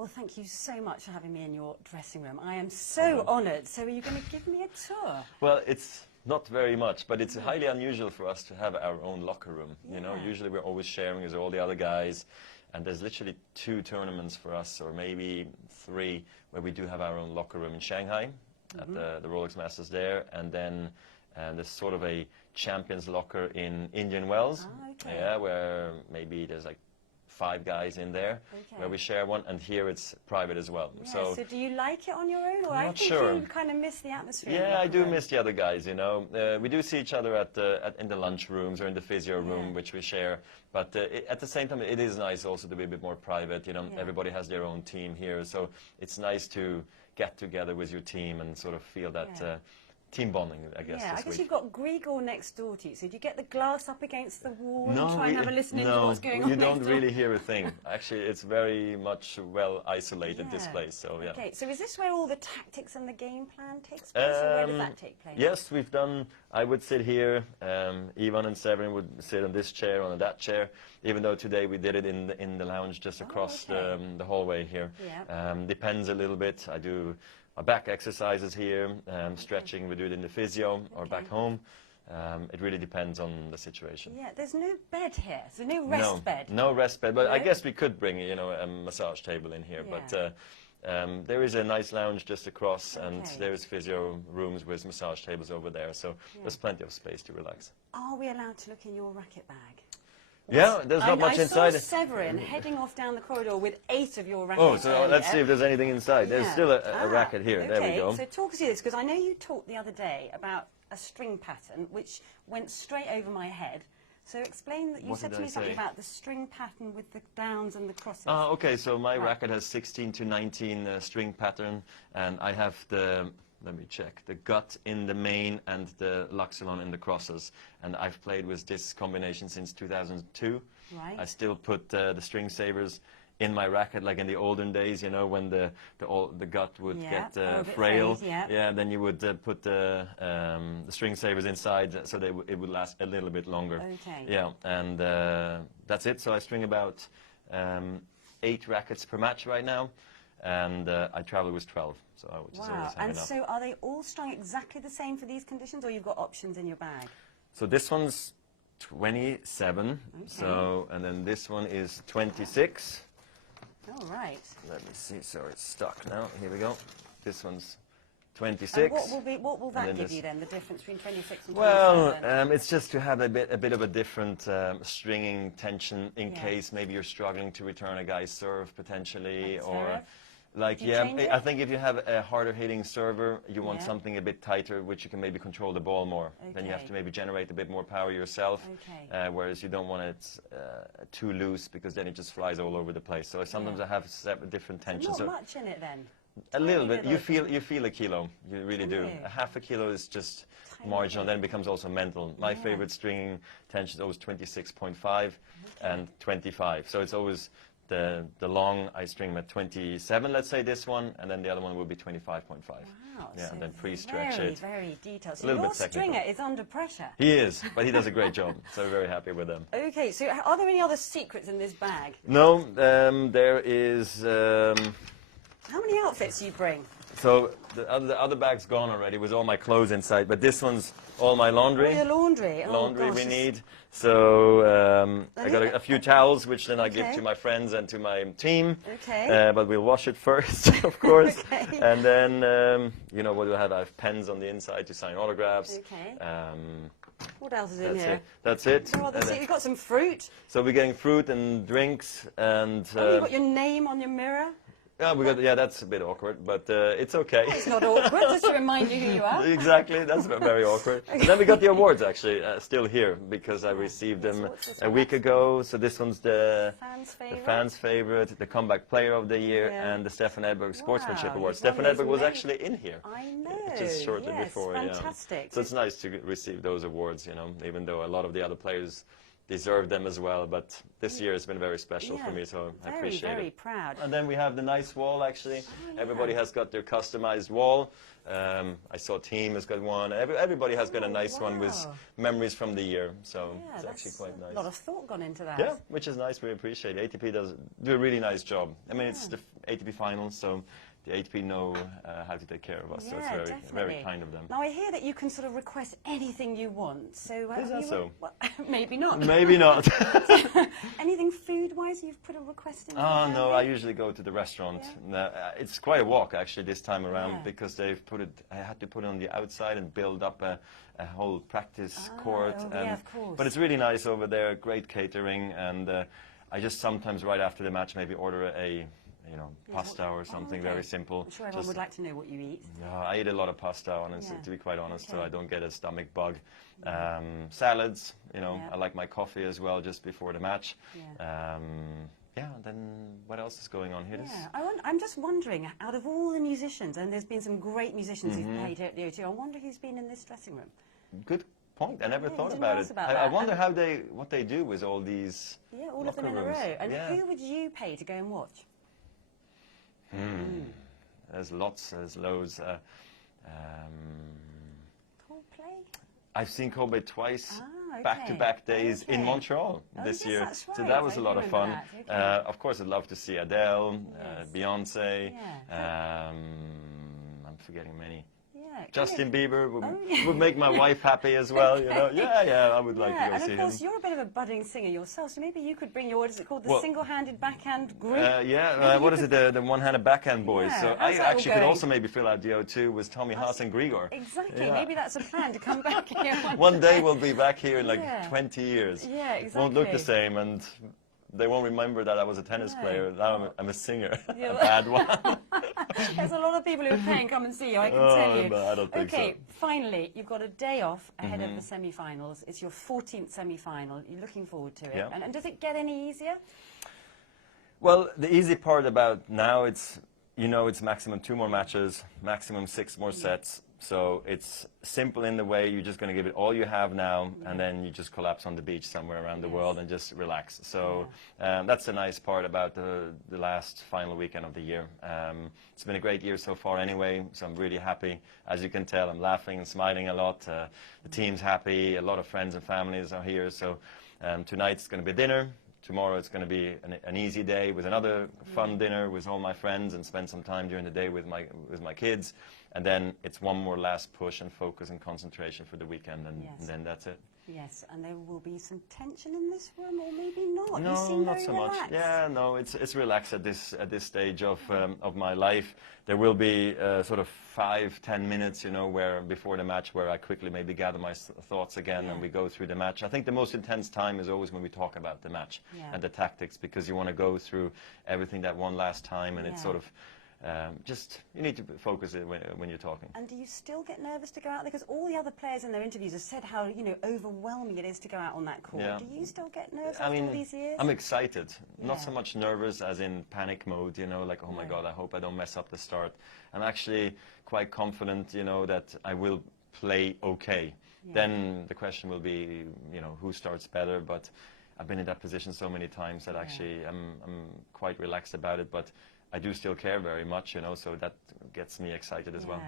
Well, thank you so much for having me in your dressing room. I am so honoured. So are you going to give me a tour? Well, it's not very much, but it's highly unusual for us to have our own locker room. You know, usually we're always sharing with all the other guys, and there's literally 2 tournaments for us, or maybe 3, where we do have our own locker room in Shanghai at the Rolex Masters there, and then there's sort of a champions locker in Indian Wells, where maybe there's like 5 guys in there, where we share one, and here it's private as well. Yeah, so do you like it on your own, or I think you kind of miss the atmosphere? Yeah, I do miss the other guys, you know. We do see each other in the lunch rooms or in the physio room, which we share. But at the same time, it is nice also to be a bit more private, you know. Everybody has their own team here, so it's nice to get together with your team and sort of feel that team bonding, I guess. Yeah, I guess you've got Grigor next door to you, so do you get the glass up against the wall and try and have a listen into what's going on you don't next door? really hear a thing. Actually, it's very much well isolated, this place, so yeah. Okay, so is this where all the tactics and the game plan takes place, or where does that take place? Yes, we've done, I would sit here, Ivan and Severin would sit on this chair, on that chair, even though today we did it in the lounge just across the hallway here. Depends a little bit. I do back exercises here, stretching, we do it in the physio or back home. It really depends on the situation. Yeah, there's no bed here, so no rest bed. No rest bed, but I guess we could bring, you know, a massage table in here. But there is a nice lounge just across, and there's physio rooms with massage tables over there, so there's plenty of space to relax. Are we allowed to look in your racket bag? Yeah, there's not much inside. I saw Severin heading off down the corridor with 8 of your rackets. Oh, so let's see if there's anything inside. There's still a racket here. There we go. So talk us through this, because I know you talked the other day about a string pattern which went straight over my head. So explain that you said to me something about the string pattern with the downs and the crosses. Okay, so my racket has 16 to 19 string pattern, and I have the, let me check, the gut in the main and the Luxilon in the crosses. And I've played with this combination since 2002. Right. I still put the string savers in my racket, like in the olden days, you know, when the gut would get frail. Then you would put the string savers inside, so it would last a little bit longer. Okay. Yeah, and that's it. So I string about 8 rackets per match right now, and I travel with 12. So I would just always have enough. So are they all strung exactly the same for these conditions, or you've got options in your bag? So this one's 27. So, and then this one is 26. All right. Let me see. So it's stuck now. Here we go. This one's 26. And what will that give you then? The difference between 26 and 27? Well, it's just to have a bit of a different stringing tension in case maybe you're struggling to return a guy's serve potentially, or like I think if you have a harder hitting server, you want something a bit tighter, which you can maybe control the ball more. Then you have to maybe generate a bit more power yourself, whereas you don't want it too loose, because then it just flies all over the place. So sometimes I have different tensions. Not much in it then. A little bit. You feel a kilo. You really do. A half a kilo is just marginal. Then it becomes also mental. My favorite stringing tension is always 26.5 and 25. So it's always the long I string at 27, let's say this one, and then the other one will be 25.5. Wow. Yeah, so and then pre-stretch it. Very detailed. So a little your bit technical. stringer is under pressure. He is, but he does a great job. So we're very happy with him. Okay, so are there any other secrets in this bag? No, there is. How many outfits do you bring? So the other bag's gone already with all my clothes inside, but this one's all my laundry. Oh, your laundry. Laundry we need. So I got a few towels, which then I give to my friends and to my team. Okay. But we'll wash it first, of course. And then, you know, what do I have? I have pens on the inside to sign autographs. Okay. What else is in here? That's it. You've got some fruit. So we're getting fruit and drinks, and you've got your name on your mirror. Yeah, that's a bit awkward, but it's okay. It's not awkward, just to remind you who you are. Exactly, that's very awkward. And then we got the awards, actually, still here, because I received them a week ago. So this one's the fans' favorite, the comeback player of the year, and the Stefan Edberg Sportsmanship Award. Stefan Edberg was actually in here. I know. Just shortly before. Fantastic. So it's nice to receive those awards, you know, even though a lot of the other players deserve them as well. But this year has been very special for me, so I appreciate it. Very proud. And then we have the nice wall, actually. Oh, yeah. Everybody has got their customized wall. I saw Team has got one. Everybody has got a nice one with memories from the year, so it's actually quite nice. A lot of thought gone into that. Yeah, which is nice. We appreciate it. ATP do a really nice job. I mean, it's the ATP finals, so the ATP know how to take care of us, so it's very kind of them. Now, I hear that you can sort of request anything you want, so... Is that so? Well, maybe not. Maybe not. Anything food-wise you've put a request in? Oh, no, I usually go to the restaurant. It's quite a walk, actually, this time around, because they've put it... I had to put it on the outside and build up a whole practice court. Yeah, of course. But it's really nice over there, great catering, and I just sometimes, right after the match, maybe order a... pasta or something very simple. I'm sure everyone would like to know what you eat. Yeah, I eat a lot of pasta, honestly, to be quite honest, so I don't get a stomach bug. Salads, I like my coffee as well just before the match. Then what else is going on here? I'm just wondering, out of all the musicians, and there's been some great musicians who've played here at the O2, I wonder who's been in this dressing room. Good point. I never thought about it. I wonder what they do with all these all of them in a row. And who would you pay to go and watch? There's lots, there's loads. Coldplay? I've seen Coldplay twice, back-to-back days in Montreal this year. That's right. So that was a lot of fun. That. Of course, I'd love to see Adele, Beyonce. I'm forgetting many. Justin Bieber would make my wife happy as well, I would like to go see him. And of course, you're a bit of a budding singer yourself, so maybe you could bring your, what is it called, the single-handed backhand group? What is it, the one-handed backhand boys? So I actually could also maybe fill out the O2 with Tommy Haas and Grigor. Exactly, maybe that's a plan to come back here. One day we'll be back here in like 20 years. Yeah, exactly. Won't look the same, and they won't remember that I was a tennis player. Now I'm a singer, a bad one. There's a lot of people who are paying come and see you, I can tell you. But I don't think so. Finally, you've got a day off ahead of the semi-finals. It's your 14th semi-final. You're looking forward to it. Yeah. And does it get any easier? Well, the easy part about now, it's maximum 2 more matches, maximum 6 more sets. So it's simple in the way you're just going to give it all you have now, and then you just collapse on the beach somewhere around the world and just relax. So that's the nice part about the last final weekend of the year. It's been a great year so far anyway, so I'm really happy. As you can tell, I'm laughing and smiling a lot. The team's happy, a lot of friends and families are here. So tonight's going to be dinner. Tomorrow it's going to be an easy day with another fun dinner with all my friends and spend some time during the day with my kids. And then it's one more last push and focus and concentration for the weekend, and then that's it. Yes, and there will be some tension in this room, or maybe not. No, you seem not very so relaxed. much. Yeah, no, it's relaxed at this stage of my life. There will be sort of 5-10 minutes, where before the match, where I quickly maybe gather my thoughts again, and we go through the match. I think the most intense time is always when we talk about the match and the tactics, because you want to go through everything that one last time, and it's sort of. You need to focus it when you're talking. And do you still get nervous to go out there? Because all the other players in their interviews have said how overwhelming it is to go out on that court. Do you still get nervous after all these years? I'm excited. Not so much nervous as in panic mode, like, oh my God, I hope I don't mess up the start. I'm actually quite confident, that I will play okay. Then the question will be, who starts better, but I've been in that position so many times that actually I'm quite relaxed about it, but I do still care very much, so that gets me excited as well.